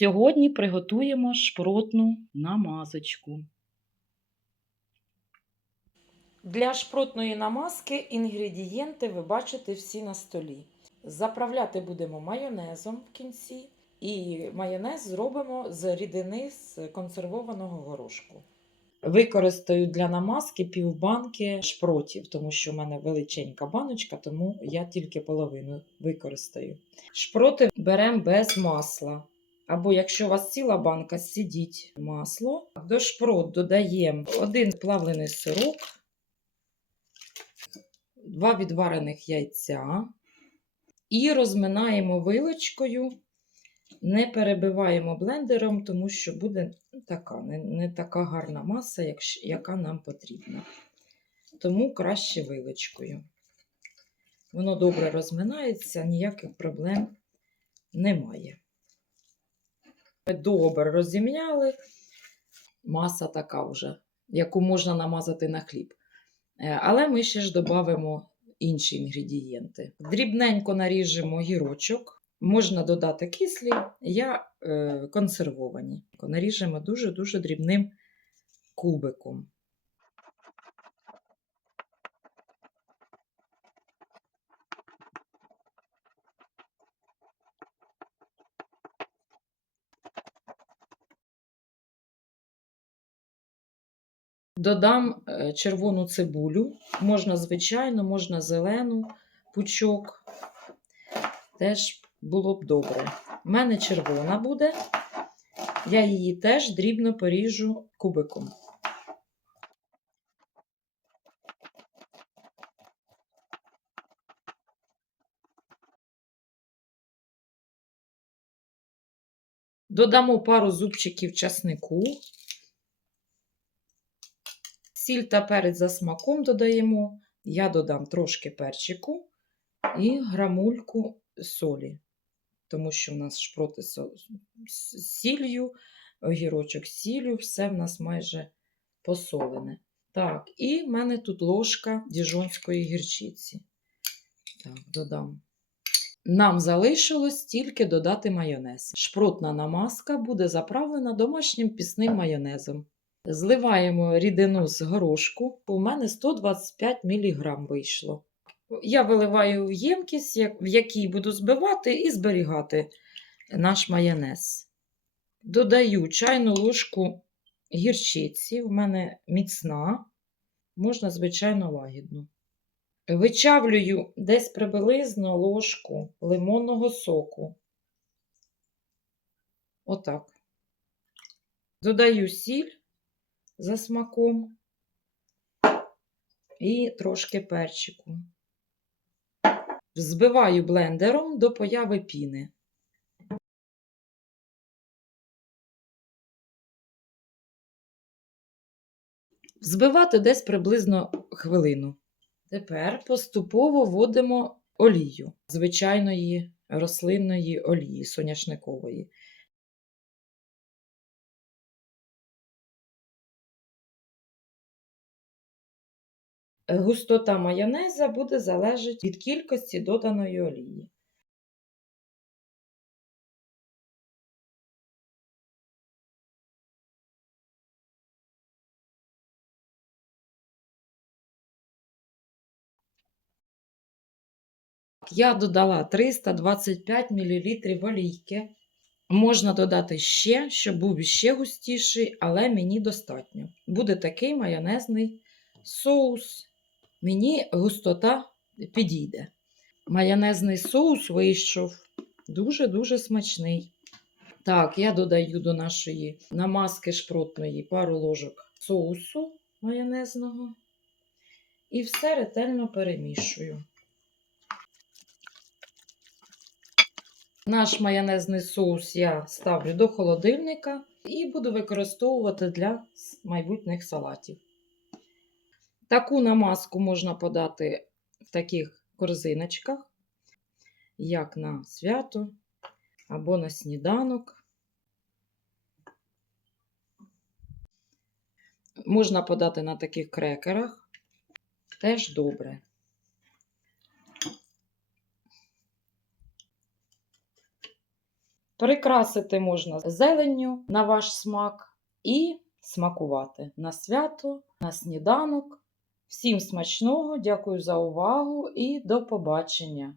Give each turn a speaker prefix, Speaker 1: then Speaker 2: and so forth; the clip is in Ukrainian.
Speaker 1: Сьогодні приготуємо шпротну намазочку.
Speaker 2: Для шпротної намазки інгредієнти ви бачите всі на столі. Заправляти будемо майонезом в кінці, і майонез зробимо з рідини з консервованого горошку. Використаю для намазки півбанки шпротів, тому що в мене величенька баночка, тому я тільки половину використаю. Шпроти беремо без масла. Або якщо у вас ціла банка, сидіть масло. До шпрот додаємо один плавлений сирок, два відварених яйця і розминаємо вилочкою, не перебиваємо блендером, тому що буде така, не, не така гарна маса, як, яка нам потрібна. Тому краще вилочкою. Воно добре розминається, ніяких проблем немає. Добре розім'яли. Маса така вже, яку можна намазати на хліб. Е, Але ми ще ж додамо інші інгредієнти. Дрібненько наріжемо гірочок. Можна додати кислі, я е, консервовані. Наріжемо дуже-дуже дрібним кубиком. Додам е, червону цибулю. Можна звичайну, можна зелену, пучок. Теж було б добре. У мене червона буде. Я її теж дрібно поріжу кубиком. Додамо пару зубчиків часнику. Сіль та перець за смаком додаємо. Я додам трошки перчику і грамульку солі, тому що в нас шпроти з сіллю, огірочок з сіллю, все в нас майже посолене. Так, і в мене тут ложка діжонської гірчиці. Так, додам. Нам залишилось тільки додати майонез. Шпротна намазка буде заправлена домашнім пісним майонезом. Зливаємо рідину з горошку. У мене 125 мг вийшло. Я виливаю в ємкість, в якій буду збивати і зберігати наш майонез. Додаю чайну ложку гірчиці, в мене міцна, можна, звичайно, лагідну. Вичавлюю десь приблизно ложку лимонного соку. Отак. Додаю сіль за смаком і трошки перчику. Взбиваю блендером до появи піни. Взбивати десь приблизно хвилину. Тепер поступово вводимо олію звичайної рослинної олії соняшникової. Густота майонеза буде залежати від кількості доданої олії. Я додала 325 мл олійки. Можна додати ще, щоб був ще густіший, але мені достатньо. Буде такий майонезний соус. Мені густота підійде. Майонезний соус вийшов дуже-дуже смачний. Так, я додаю до нашої намазки шпротної пару ложок соусу майонезного і все ретельно перемішую. Наш майонезний соус я ставлю до холодильника і буду використовувати для майбутніх салатів. Таку намазку можна подати в таких корзиночках, як на свято або на сніданок. Можна подати на таких крекерах. Теж добре. Прикрасити можна зеленню на ваш смак і смакувати на свято, на сніданок. Всім смачного, дякую за увагу і до побачення!